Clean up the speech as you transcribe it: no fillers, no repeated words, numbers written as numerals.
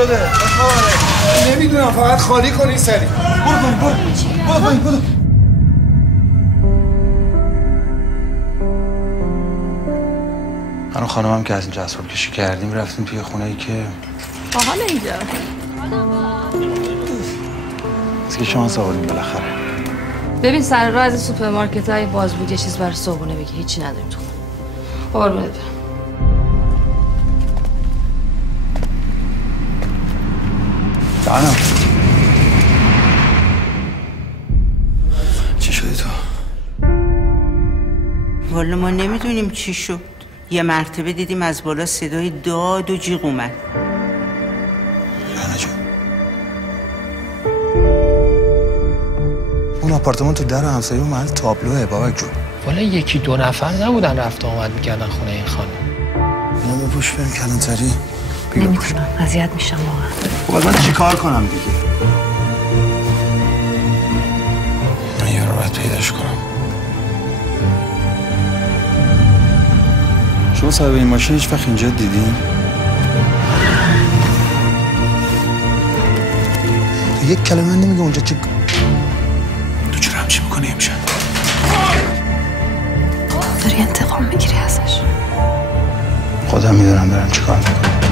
شده؟ نمیدونم، فقط خالی کنی سری. برو. من و خانمم که از اینجا اسباب کشی کردیم رفتیم توی خونه‌ای که حالا اینجا از که شانس آوردیم بالاخره. ببین سر راه از سوپرمارکت های باز بود، یه چیز برای صبحونه بگی. هیچی نداریم تو خونه. قربونت برم. جانم چی شدی تو؟ والا ما نمیدونیم چی شد. یه مرتبه دیدیم از بالا صدای داد و جیغ اومد. رهنه جون، اون آپارتمان تو در همسایه و محل تابلوه بابک جون. والا یکی دو نفر نبودن رفت آمد میکردن خونه این خانم. اینو بپوش بریم کلانتری. نمیتونم، اذیت میشم واقعا. خب من چی کار کنم دیگه؟ من یه رو باید پیداش کنم. شما صاحب این ماشین هیچ وقت اینجا دیدین؟ یک کلمه نمیگه اونجا چی؟ تو چرا همچی میکنی امشب؟ داری انتقام میگیری ازش. خودم میدونم دارم چی کار میکنم.